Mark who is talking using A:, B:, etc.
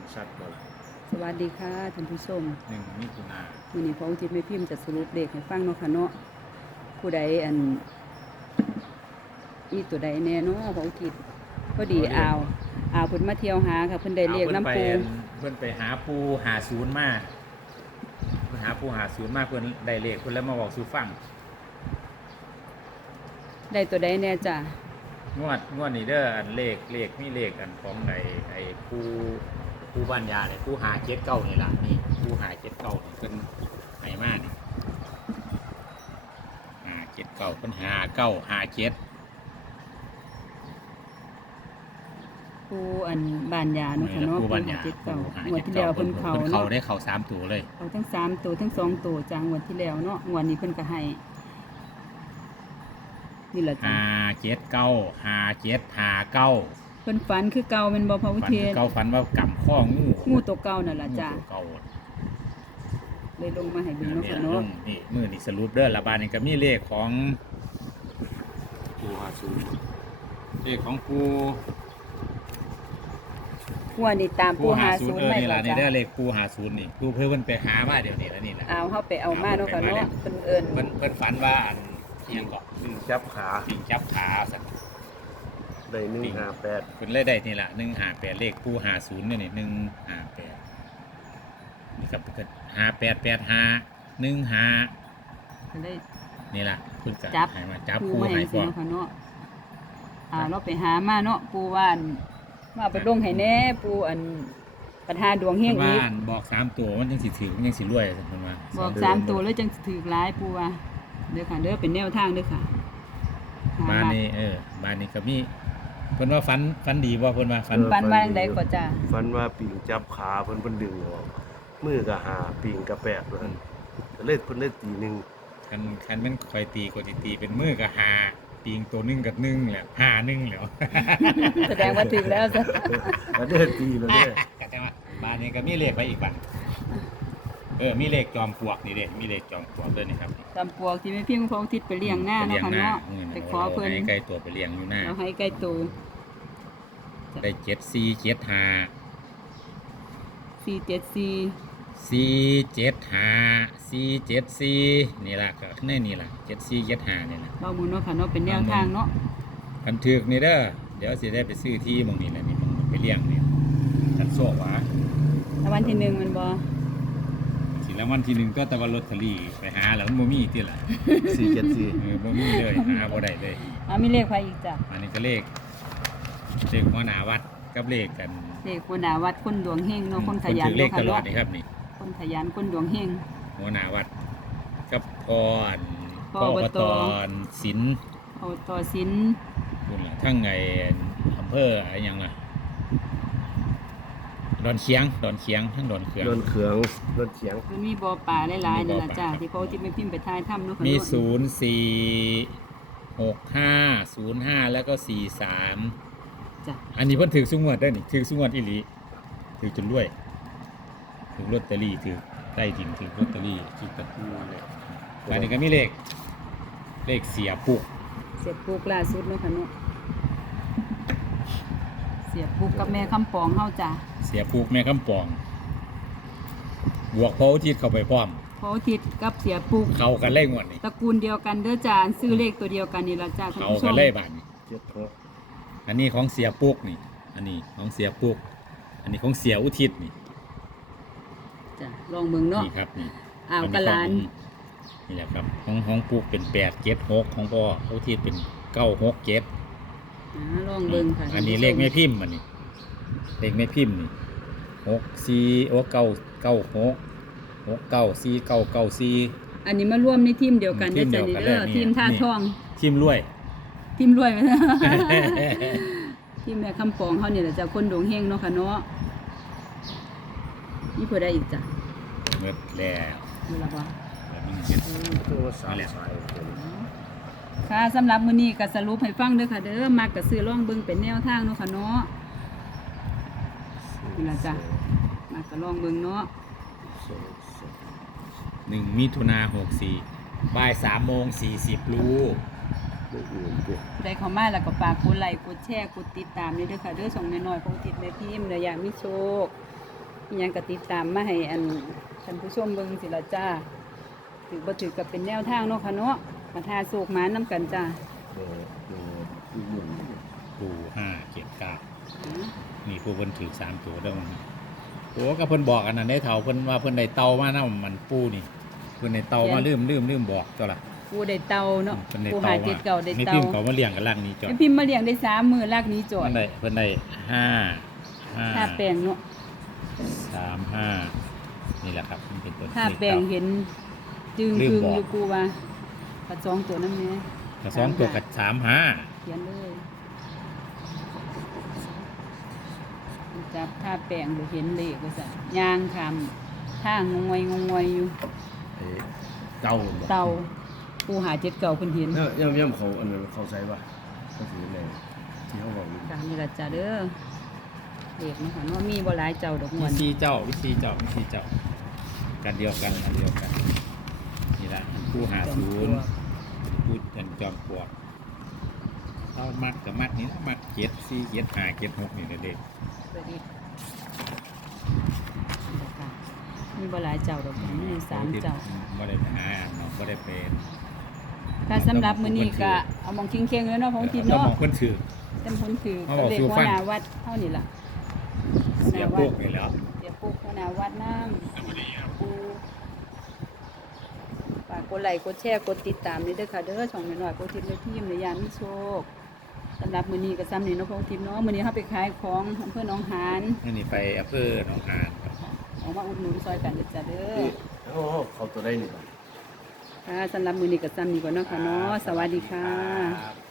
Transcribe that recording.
A: ชัดบ่ล่ะ
B: สวัสดีค่ะท่านผู้ชม
A: 1 มิถุนายน
B: วันนี้พระอุทิศแม่พิมพ์จะสรุปเลขให้ฟังเนาะค่ะเนาะผู้ใดมีตัวใดแน่เนาะพระอุทิศพอดีเพิ่นมาเที่ยวหาค่ะเพิ่นได้เลขน้ำปู
A: เพิ่นไปหาปู50มาเพิ่นหาปู50มาเพิ่นได้เลขเพิ่นแล้วมาบอกสู่ฟัง
B: ได้ตัวใดแน่จ้ะ
A: งวดนี้เด้อเลขมีเลขของไอ้ปูบ้านยาเนี่ยปู579นี่ล่ะนี่ปู579นี่เพิ่นให้มานี่579เพิ่น5957
B: ปูบ้านยาเนาะค่ะเนาะ
A: ปูบ้านยา
B: 79งวดที่แล้วเพิ่นเข้า
A: ได้เข้า3ตัวเลย
B: เขาทั้ง3ตัวทั้ง2ตัวจ้างวดที่แล้วเนาะงวดนี้เพิ่นก็ให้นี่ล่ะจ้ะ
A: 579
B: เพิ่นฝันคือเก่าแม่นบ่พระอุทิศ
A: ฝันว่ากำข้อ
B: งูตัวเก่านั่นล่ะจ้ะ
A: เก่า
B: เลยลงมาให้เบิ่งเนาะค่ะเนาะ
A: นี่มื้อนี้สรุปเด้อละบาดนี้ก็มีเลขของปู50เลขของปู
B: หัวนี่ตามปู50ไม่
A: นี่
B: ล่ะ
A: ล่ะนี่
B: จ้ะ
A: เด้อเลขปู50นี่ปูเพิ่นไปหามาเดี๋ยวนี้แล้วนี่ล่ะ
B: เฮาไปเอามาเนาะค่ะเนาะเพิ่นเอิ้น
A: เพิ่นฝันว่าเอียงเกาะ
C: จับขา
A: ปิงจับขาซั่น
C: ได้158
A: เพิ่นเลยได้นี่ล่ะ158เลขปู50นี่158นี่ครับเพิ่น588515นี่ล่ะเพิ่นก็ให้มาจับปูให้พร้อม
B: เนาะเราไปหามาเนาะปูว่านมาไปลงให้แน่ปูปัญหาดวงเฮงอีก
A: บอก3ตัวมันจังสิถือมันจังสิรวยซั่นเพิ่นว่า
B: บอก3ตัวแล้วจังสิถือหลายปูว่าเด้อค่ะเด้อเป็นแนวทางเด้อค่ะ
A: บ้านนี้บ้านนี้ก็มีเพิ่นว่าฝันดีบ่เพิ่นว่า
B: ฝันว่าจังได๋ก็จ้า
C: ฝันว่าปิ่งจับขาเพิ่นดึงออกมือก็หาปิ่งก็8ว่าซั่นก็เลยเพิ่นเลยตี1
A: คันมันค่อยตีก็สิตีเป็นมือก็5ปิงตัวนึงกับ1แหละ51แล้ว
B: แสดงว่าถึงแล้วจ้ะ
C: ก็ได้ตีแล้วเด้อ
A: ก็แต่ว่าบ้านนี้ก็มีเลขไว้อีกบัดมีเลขจอมปลวกนี่เด้มีเลขจอมปลวกเด้อนี่ครับ
B: จอมปลวกที่แม่พิมพ์พระอุทิศไปเลี้ยงหน้าเนาะค่ะเนาะไปขอเพิ่น
A: ให้ไก่ตัวไปเลี้ยงอยู่หน้า
B: เอาให้ไก่ตัว
A: ได้7475 475 474นี่ล่ะก็นี่ล่ะ7475นี่ล่ะ
B: ข้อมูลเนาะค่ะเนาะเป็นแนวทางเนาะ
A: คันถึกนี่เด้อเดี๋ยวสิได้ไปซื้อที่หม่องนี้แหละนี่หม่องไปเลี้ยงนี่จัดโซ่หวาร
B: างวัลที่1มันบ่
A: สิรางวัลที่1ก็แต่ว่าลอตเตอรี่ไปหาแล้วมันบ่มีติล่ะ
C: 474
A: บ่มีเลยหาบ่ได้เลย
B: มีเลขไผอีกจ้ะ
A: อันนี้ก็เลขหัวหน้าวัดกับเลขกัน
B: เลขหัวหน้าวัดคนดวงเฮงเนาะคนขยัน
A: เลขตลอดนี่ครับนี่
B: คนขยันคนดวงเฮง
A: หัวหน้าวัดกับพรอบตศิลป์
B: อบตศิลป์
A: คุณล่ะทั้งไงอำเภออะไรหยังล่ะดอนเคียงทั้งดอนเคียง
C: ดอนเคียง
B: มันมีบ่อปลาหลายๆนี่ล่ะจ้ะที่เขาที่ไม่พิมพ์ไปถ่ายถ้ำเนาะ
A: มี046505แล้วก็43
B: จ้ะ
A: อันนี้เพิ่นถือสุงวดได้นี่ถือสุงวดอีหลีถือจนรวยถือลอตเตอรี่ถือใต้ดินถือลอตเตอรี่ถือตะปูเลยอันนี้ก็มีเลขเสียปุก
B: ล่าสุดเนาะค่ะเนาะเสียปุกกับแม่คำปองเฮาจ้ะ
A: เสียปุกแม่คำปองบวกพระอุทิศเข้าไปพร้อม
B: พระอุทิศกับเสียปุก
A: เข้ากันเลยงวดนี้
B: ตระกูลเดียวกันเด้อจ้ะซื้อเลขตัวเดียวกันนี่ล่ะจ้ะ
A: ท่านผู้ชมเข้ากันเลยบาดนี้อันนี้ของเสียปุกนี่อันนี้ของเสียปุกอันนี้ของเสียอุทิศนี่
B: จ้ะลองเบิ่งเนาะ
A: นี่ครับนี่
B: กะหลาน
A: นี่แหละครับของปุกเป็น876ของพ่ออุทิศเป็น967
B: ลองเบิ่งค่ะ
A: อันนี้เลขแม่พิมพ์นี่เลขแม่พิมพ์นี่
B: อันนี้มาร่วมในทีมเดียวกันได้จ้ะนี่เด้อทีมท่าทอง
A: ทีมรวย
B: ไหมทีมแม่คำปองเฮานี่แหละจ้ะคนดวงเฮงเนาะค่ะเนาะนี่ผู้ใดอีกจ้ะ
A: หมดแล้ว
B: นี่ล่ะว่า
C: ตัวสาย
B: ค่ะสำหรับมื้อนี้ก็สรุปให้ฟังเด้อค่ะเด้อมักก็ซื้อลองเบิ่งเป็นแนวทางเนาะค่ะเนาะนี่ล่ะจ้ะมักก็ลองเบิ่งเนาะ
A: 1 มิถุนายน 64 บ่าย 3:40 รู้
B: ได้เข้ามาแล้วก็ฝากกดไลค์กดแชร์กดติดตามนี่เด้อค่ะเด้อช่องน้อยๆของติดแม่พิมพ์เด้ออยากมีโชคอิหยังก็ติดตามมาให้อันท่านผู้ชมเบิ่งสิล่ะจ้าถือบ่ถือก็เป็นแนวทางเนาะค่ะเนาะมาทาโศกหมานํกันจ้า
A: ปูนี่ปูเพิ่นถือ3ตัวเด้อมันโอ้ก็เพิ่นบอกอันนั้นได้เฒ่าเพิ่นว่าเพิ่นได้เตามานำมันปูนี่เพิ่นได้เตามาลืมบอกตัวละ
B: ปูได้เตาเนาะ
A: เพิ่นได้
B: ปู
A: เตา
B: หาเจ็ดเก่าได้
A: มี
B: เตา
A: พิมพ์เขามาเลี้ยงกันล่างนี้จอด
B: ไอ้พิมพ์มาเลี้ยงได้3มื้อลากนี้จอด
A: เพิ่นได้ห้า
B: ถ้าแปลงเนาะ
A: 3 5นี่แหละครับมันเป็นตัว
B: ถ้าแปลงเห็นจึง
A: ลืม
B: คึง
A: บอก
B: อยู่ปูว่าปัดสองตัวนั้นแม่
A: กระสองตัวกับ35
B: เขียนเลยจับถ้าแปลงบ่เห็นเลขว่าซั่นย่างคำทางงอยอยู่
C: เก่าบ่
B: เตาปูหาเจ็ดเก่าเพิ่นเห็น
C: ย่ำเขาอันนั้นเขาใส่ป่ะเขาถือในที่เขาบอก
B: ตามนี้ล่ะจ้ะเด้อเลขเนาะค่ะเนาะมีบ่หลายเจ้าดอกม่วน
A: วิธีเจ้ากันเดียวกันนี่ละผู้หาศูนย์ผู้จันจอมปลวกเรามักกับมักนี่นะมัก7 4 7 5 7 6นี่เด็ก
B: มีบ่หลายเจ้าดอกมี3เจ้า
A: บ่ได้ไปหาเนาะบ่ได้เป็น
B: ถ้าสำหรับมื้อนี้ก็เอามองเคียงๆแล้วเนาะของทิพย์
A: เรา
B: เนาะ
A: มองคนถือ
B: เต็มพ้นคือ
A: เอา
B: ก็
A: บอก
B: เลข
A: สู่
B: หั
A: ฟั
B: ว
A: ง
B: หน้าวัดเท่านี้ล่ะ
A: เสียพวกนี่แหล้ว
B: เสียปุ๊กหัวหน้าวัดน้ำปูฝากกดไลค์กดแชร์กดติดตามนี่เด้อค่ะเด้อช่องน้อยๆโพธิ์ทิพย์ในทีมในยามมีโชคสำหรับมื้อนี้ก็ซ้ำนี่เนาะโพธิ์ทิพย์เนาะมื้อนี้เฮาไปขายของอำเภอหนองหาน
A: นี่ไปอำเภอหนองหานครับ
B: ออกมาอุดหนุนซอยกันเด้อจ้ะเด้อ
C: เขาตัวได้นี่
B: ค่ะสำหรับมื้อนี้ก็ซ้ำนี่ก่อนเนาะค่ะเนาะสวัสดีค่ะ
A: ครับ